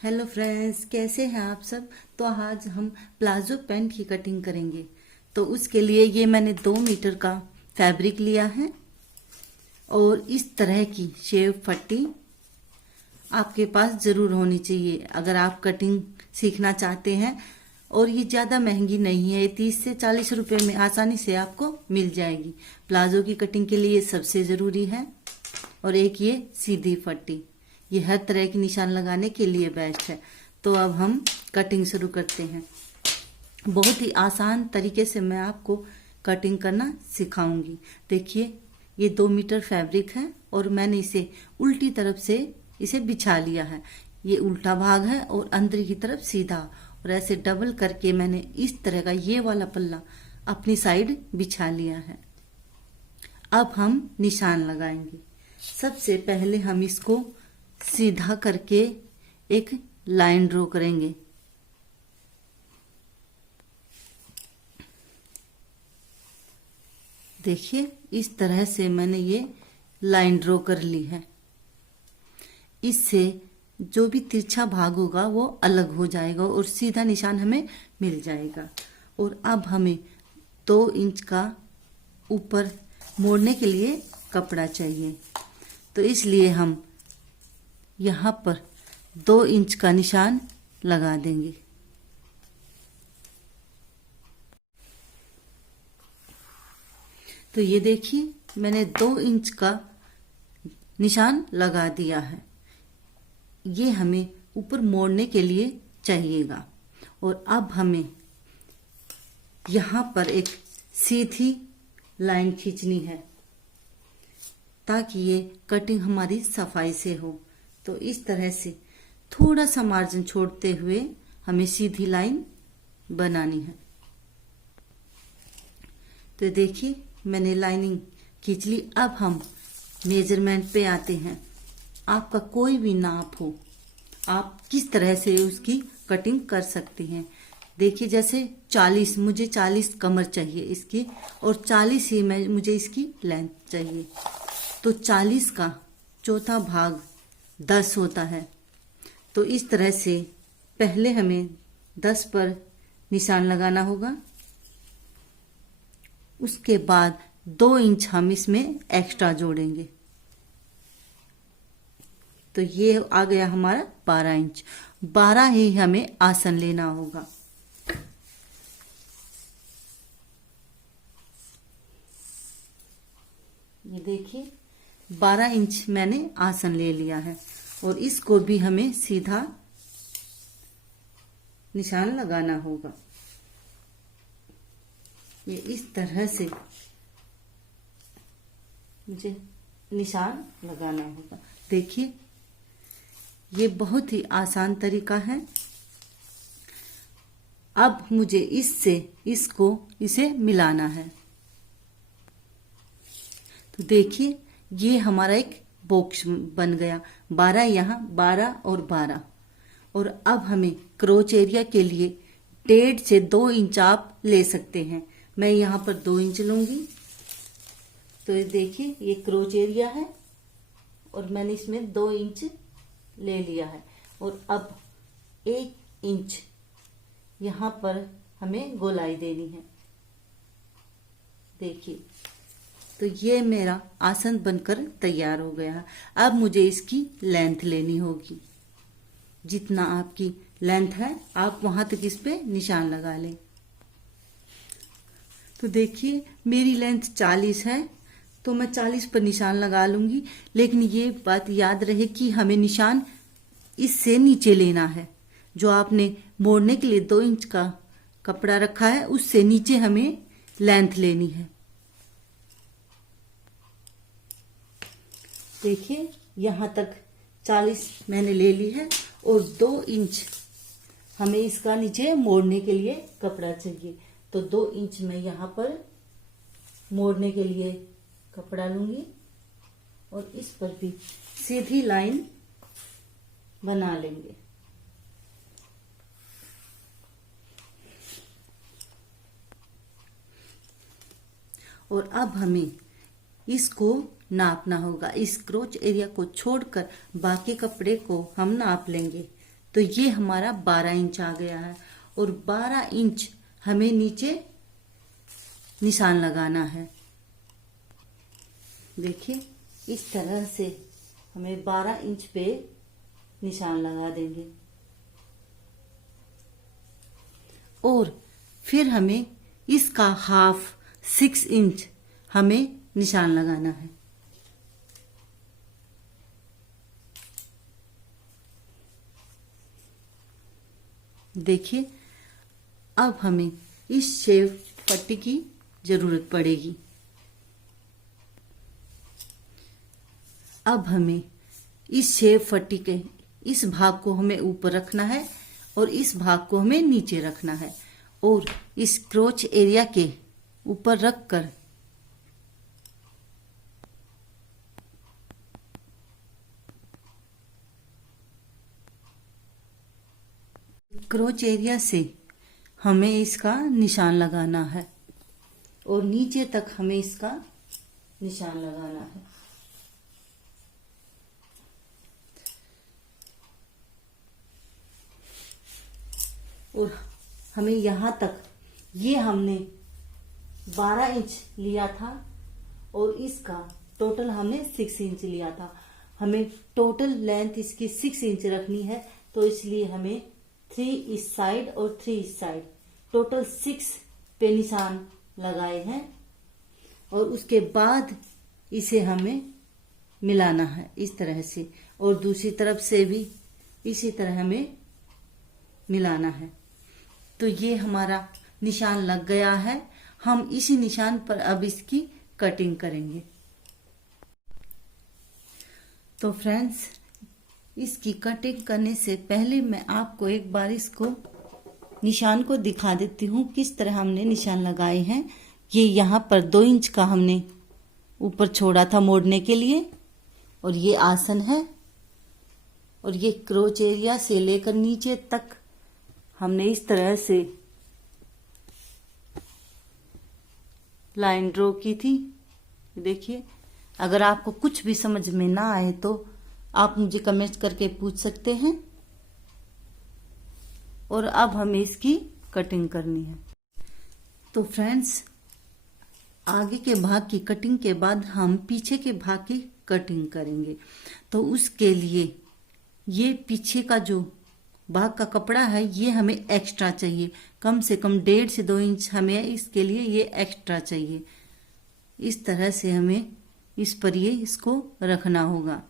Hello friends, कैसे हैं आप सब। तो आज हम प्लाजो पैंट की कटिंग करेंगे। तो उसके लिए ये मैंने 2 मीटर का फैब्रिक लिया है और इस तरह की शेव पट्टी आपके पास ज़रूर होनी चाहिए अगर आप कटिंग सीखना चाहते हैं। और ये ज़्यादा महंगी नहीं है, 30 से 40 रुपए में आसानी से आपको मिल जाएगी। प्लाजो की कटिंग के लिए सबसे ज़रूरी है। और एक ये सीधी पट्टी, ये हर तरह की निशान लगाने के लिए बेस्ट है। तो अब हम कटिंग शुरू करते हैं। बहुत ही आसान तरीके से मैं आपको कटिंग करना सिखाऊंगी। देखिए, ये 2 मीटर फैब्रिक है और मैंने इसे उल्टी तरफ से इसे बिछा लिया है। ये उल्टा भाग है और अंदर की तरफ सीधा, और ऐसे डबल करके मैंने इस तरह का ये वाला पल्ला अपनी साइड बिछा लिया है। अब हम निशान लगाएंगे। सबसे पहले हम इसको सीधा करके एक लाइन ड्रॉ करेंगे। देखिए, इस तरह से मैंने ये लाइन ड्रॉ कर ली है। इससे जो भी तिरछा भाग होगा वो अलग हो जाएगा और सीधा निशान हमें मिल जाएगा। और अब हमें 2 इंच का ऊपर मोड़ने के लिए कपड़ा चाहिए। तो इसलिए हम यहाँ पर 2 इंच का निशान लगा देंगे। तो ये देखिए, मैंने 2 इंच का निशान लगा दिया है। ये हमें ऊपर मोड़ने के लिए चाहिएगा। और अब हमें यहाँ पर एक सीधी लाइन खींचनी है ताकि ये कटिंग हमारी सफाई से हो। तो इस तरह से थोड़ा सा मार्जिन छोड़ते हुए हमें सीधी लाइन बनानी है। तो देखिए, मैंने लाइनिंग खींच ली। अब हम मेजरमेंट पे आते हैं। आपका कोई भी नाप हो, आप किस तरह से उसकी कटिंग कर सकते हैं। देखिए, जैसे 40, मुझे 40 कमर चाहिए इसकी, और 40 ही मुझे इसकी लेंथ चाहिए। तो 40 का चौथा भाग 10 होता है। तो इस तरह से पहले हमें 10 पर निशान लगाना होगा। उसके बाद 2 इंच हम इसमें एक्स्ट्रा जोड़ेंगे। तो ये आ गया हमारा 12 इंच। 12 ही हमें आसन लेना होगा। ये देखिए, 12 इंच मैंने आसन ले लिया है और इसको भी हमें सीधा निशान लगाना होगा। ये इस तरह से मुझे निशान लगाना होगा। देखिए, ये बहुत ही आसान तरीका है। अब मुझे इसे मिलाना है। तो देखिए, ये हमारा एक बॉक्स बन गया। 12 यहाँ, 12 और 12। और अब हमें क्रोच एरिया के लिए 1.5 से 2 इंच आप ले सकते हैं। मैं यहाँ पर 2 इंच लूंगी। तो ये देखिए, ये क्रोच एरिया है और मैंने इसमें 2 इंच ले लिया है। और अब 1 इंच यहाँ पर हमें गोलाई देनी है। देखिए, तो ये मेरा आसन बनकर तैयार हो गया है। अब मुझे इसकी लेंथ लेनी होगी। जितना आपकी लेंथ है, आप वहां तक इस पे निशान लगा लें। तो देखिए, मेरी लेंथ 40 है, तो मैं 40 पर निशान लगा लूंगी। लेकिन ये बात याद रहे कि हमें निशान इससे नीचे लेना है। जो आपने मोड़ने के लिए 2 इंच का कपड़ा रखा है, उससे नीचे हमें लेंथ लेनी है। देखिए, यहां तक 40 मैंने ले ली है और 2 इंच हमें इसका नीचे मोड़ने के लिए कपड़ा चाहिए। तो 2 इंच मैं यहाँ पर मोड़ने के लिए कपड़ा लूंगी और इस पर भी सीधी लाइन बना लेंगे। और अब हमें इसको नापना होगा। इस क्रोच एरिया को छोड़कर बाकी कपड़े को हम नाप लेंगे। तो ये हमारा 12 इंच आ गया है और 12 इंच हमें नीचे निशान लगाना है। देखिए इस तरह से हमें 12 इंच पे निशान लगा देंगे और फिर हमें इसका हाफ 6 इंच हमें निशान लगाना है। देखिए अब हमें इस शेप पट्टी की जरूरत पड़ेगी। अब हमें इस शेप पट्टी के इस भाग को हमें ऊपर रखना है और इस भाग को हमें नीचे रखना है और इस क्रोच एरिया के ऊपर रखकर क्रोच एरिया से हमें इसका निशान लगाना है और नीचे तक हमें इसका निशान लगाना है। और हमें यहाँ तक, ये हमने 12 इंच लिया था और इसका टोटल हमने 6 इंच लिया था। हमें टोटल लेंथ इसकी 6 इंच रखनी है, तो इसलिए हमें 3 इस साइड और 3 इस साइड, टोटल 6 पे निशान लगाए हैं और उसके बाद इसे हमें मिलाना है इस तरह से और दूसरी तरफ से भी इसी तरह हमें मिलाना है। तो ये हमारा निशान लग गया है। हम इसी निशान पर अब इसकी कटिंग करेंगे। तो फ्रेंड्स, इसकी कटिंग करने से पहले मैं आपको एक बार इसको निशान को दिखा देती हूँ किस तरह हमने निशान लगाए हैं। ये यहाँ पर 2 इंच का हमने ऊपर छोड़ा था मोड़ने के लिए और ये आसन है और ये क्रोच एरिया से लेकर नीचे तक हमने इस तरह से लाइन ड्रॉ की थी। देखिए, अगर आपको कुछ भी समझ में ना आए तो आप मुझे कमेंट करके पूछ सकते हैं। और अब हमें इसकी कटिंग करनी है। तो फ्रेंड्स, आगे के भाग की कटिंग के बाद हम पीछे के भाग की कटिंग करेंगे। तो उसके लिए ये पीछे का जो भाग का कपड़ा है ये हमें एक्स्ट्रा चाहिए, कम से कम 1.5 से 2 इंच हमें इसके लिए ये एक्स्ट्रा चाहिए। इस तरह से हमें इस पर ये इसको रखना होगा।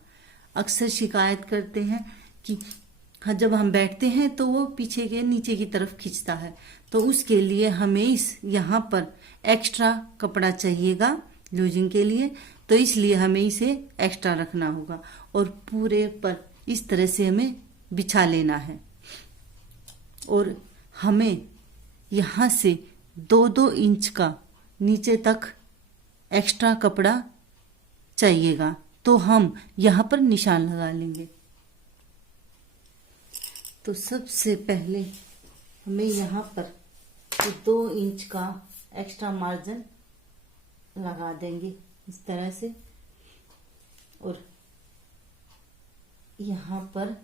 अक्सर शिकायत करते हैं कि जब हम बैठते हैं तो वो पीछे के नीचे की तरफ खींचता है, तो उसके लिए हमें इस यहाँ पर एक्स्ट्रा कपड़ा चाहिएगा लूजिंग के लिए, तो इसलिए हमें इसे एक्स्ट्रा रखना होगा और पूरे पर इस तरह से हमें बिछा लेना है। और हमें यहाँ से 2-2 इंच का नीचे तक एक्स्ट्रा कपड़ा चाहिएगा, तो हम यहाँ पर निशान लगा लेंगे। तो सबसे पहले हमें यहाँ पर 2 इंच का एक्स्ट्रा मार्जिन लगा देंगे इस तरह से और यहाँ पर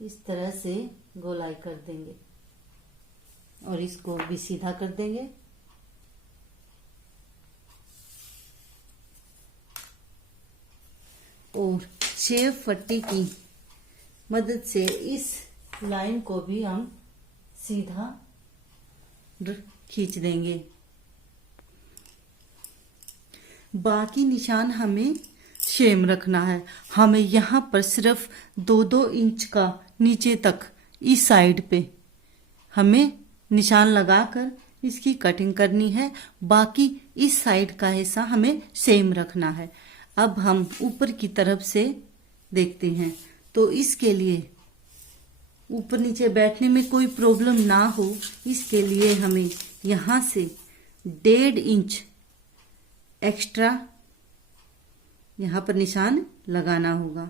इस तरह से गोलाई कर देंगे और इसको भी सीधा कर देंगे। और शेव पट्टी की मदद से इस लाइन को भी हम सीधा खींच देंगे। बाकी निशान हमें सेम रखना है। हमें यहाँ पर सिर्फ 2-2 इंच का नीचे तक इस साइड पे हमें निशान लगाकर इसकी कटिंग करनी है। बाकी इस साइड का हिस्सा हमें सेम रखना है। अब हम ऊपर की तरफ से देखते हैं। तो इसके लिए ऊपर नीचे बैठने में कोई प्रॉब्लम ना हो, इसके लिए हमें यहाँ से 1.5 इंच एक्स्ट्रा यहाँ पर निशान लगाना होगा।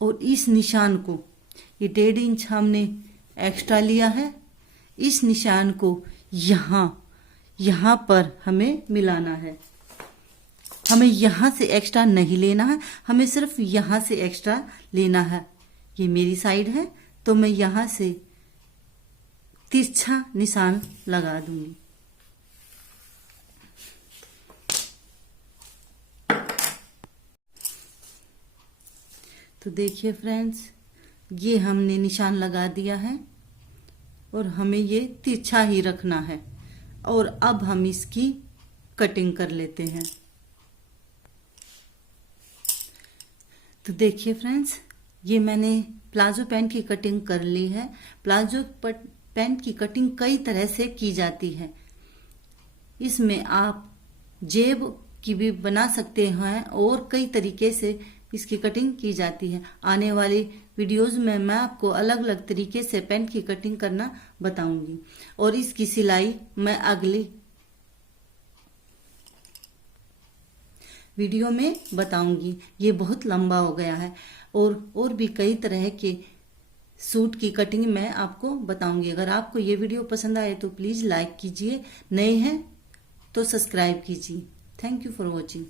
और इस निशान को, ये 1.5 इंच हमने एक्स्ट्रा लिया है, इस निशान को यहाँ पर हमें मिलाना है। हमें यहाँ से एक्स्ट्रा नहीं लेना है, हमें सिर्फ यहाँ से एक्स्ट्रा लेना है। ये मेरी साइड है, तो मैं यहां से तिरछा निशान लगा दूंगी। तो देखिए फ्रेंड्स, ये हमने निशान लगा दिया है और हमें ये तिरछा ही रखना है। और अब हम इसकी कटिंग कर लेते हैं। तो देखिए फ्रेंड्स, ये मैंने प्लाजो पैंट की कटिंग कर ली है। प्लाजो पैंट की कटिंग कई तरह से की जाती है। इसमें आप जेब की भी बना सकते हैं और कई तरीके से इसकी कटिंग की जाती है। आने वाली वीडियोस में मैं आपको अलग अलग तरीके से पैंट की कटिंग करना बताऊंगी और इसकी सिलाई मैं अगली वीडियो में बताऊंगी। ये बहुत लंबा हो गया है और भी कई तरह के सूट की कटिंग मैं आपको बताऊंगी। अगर आपको ये वीडियो पसंद आए तो प्लीज लाइक कीजिए, नए हैं तो सब्सक्राइब कीजिए। Thank you for watching.